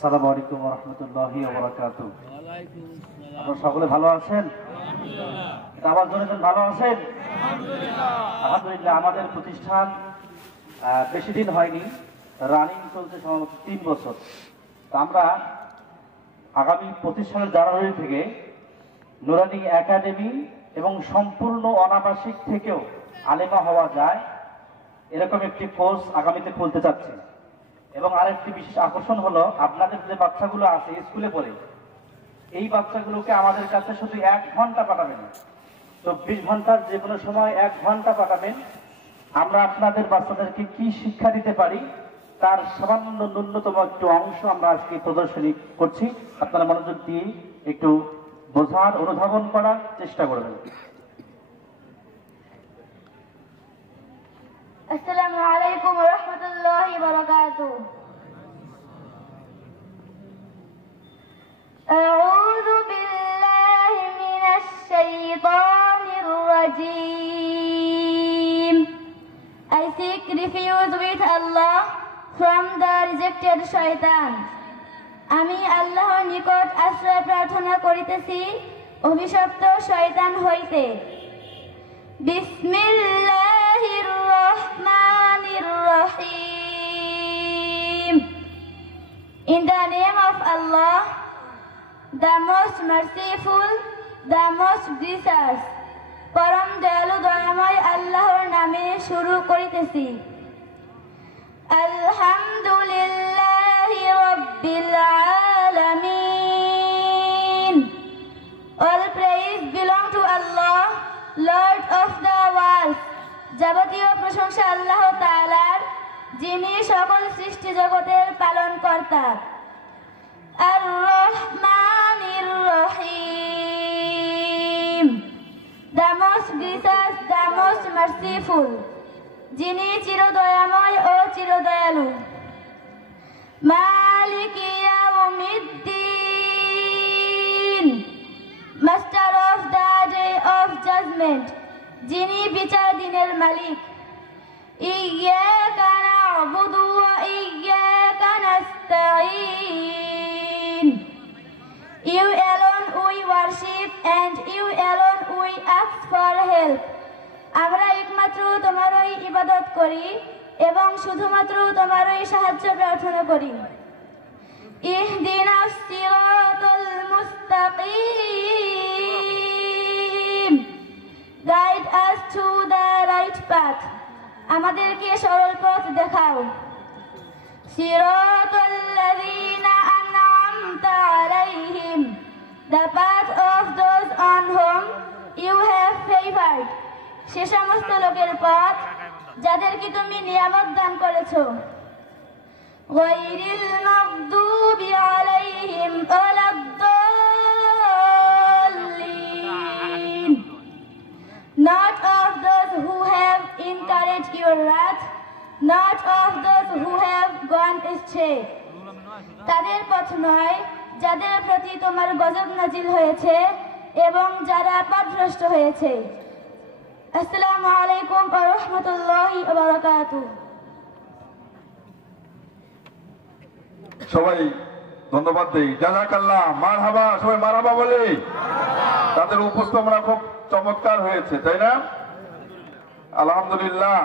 আসসালামু আলাইকুম ওয়া রাহমাতুল্লাহি ওয়া বারাকাতুহু। আপনারা সকলে ভালো আছেন? আবার জোরে ভালো আছেন? আলহামদুলিল্লাহ। আমাদের প্রতিষ্ঠান বেশি দিন হয়নি, রানিং চলছে সম্ভবত 3 বছর। আমরা আগামী 25 সালের জানুয়ারি থেকে নুরানি একাডেমি এবং সম্পূর্ণ অনাবাসিক থেকেও আলেমা হওয়া যায় এরকম একটি কোর্স আগামীতে খুলতে চাচ্ছি। এবং আরেকটি বিশেষ আকর্ষণ হলো, আপনাদের যে বাচ্চাগুলো আছে স্কুলে পড়ে, এই বাচ্চাগুলোকে আমাদের কাছে শুধু 1 ঘন্টা পাঠাবেন। 24 ঘন্টার যে কোনো সময় 1 ঘন্টা পাঠাবেন। আমরা আপনাদের বাচ্চাদেরকে কি শিক্ষা দিতে পারি তার সামান্য ন্যূনতম একটু অংশ আমরা আজকে প্রদর্শনী করছি। আপনারা মনোযোগ দিয়ে একটু বোঝার, অনুধাবন করার চেষ্টা করবেন। السلام عليكم ورحمة الله وبركاته. أعوذ بالله من الشيطان الرجيم. I seek refuge with Allah from the rejected shaitan. আমি আল্লাহর নিকট আশ্রয় প্রার্থনা করিতেছি অভিশপ্ত শয়তান হইতে। বিসমিল্লাহির রহমানির রহিম. In the name of Allah, the most merciful, the most gracious. পরম দয়ালু দয়াময় আল্লাহর নামে শুরু করিতেছি। আলহামদুলিল্লাহি রাব্বিল আলামিন. All praise belong to Allah, Lord of the world. যাবতীয় প্রশংসা আল্লাহ তাআলার, যিনি সকল সৃষ্টি জগতের পালন কর্তা। আর রহমানির রহিম. The most gracious, the most merciful. যিনি চিরদয়াময় ও চিরদয়ালু। মালিকি ইয়াউমিদ্দিন. Master of the day of judgement. যিনি বিচার দিনের মালিক। ইয়্যাকা না'বুদু ওয়া ইয়্যাকা নাস্তাঈন. You alone we worship and you alone we ask for help. আমরা একমাত্র তোমারই ইবাদত করি এবং শুধুমাত্র তোমারই সাহায্য প্রার্থনা করি। ইহদিনাস সিরাতাল মুস্তাকিম. Guide us to the right path. আমাদেরকে সরল পথ দেখাও। সিরাতাল্লাযীনা আন'আমতা আলাইহিম. The path of those on whom you have favored. সে সমস্ত লোকের পথ যাদেরকে তুমি নিয়ামত দান করেছো। গায়রিল মাগদুবি আলাইহিম ওয়ালাদ-দাল্লিন. Not of those who have incurred your wrath, not of those who have gone astray. তাদের পথ নয় যাদের প্রতি তোমার গজব নাজিল হয়েছে এবং যারা পথভ্রষ্ট হয়েছে। আসসালামু আলাইকুম ওয়া রাহমাতুল্লাহি ওয়া বারাকাতুহু। সবাই ধন্যবাদ দেই। জাযাকাল্লাহ, মারহাবা। সবাই মারহাবা বলি। তাদের উপস্থাপনা খুব চমৎকার হয়েছে, তাই না? আলহামদুলিল্লাহ।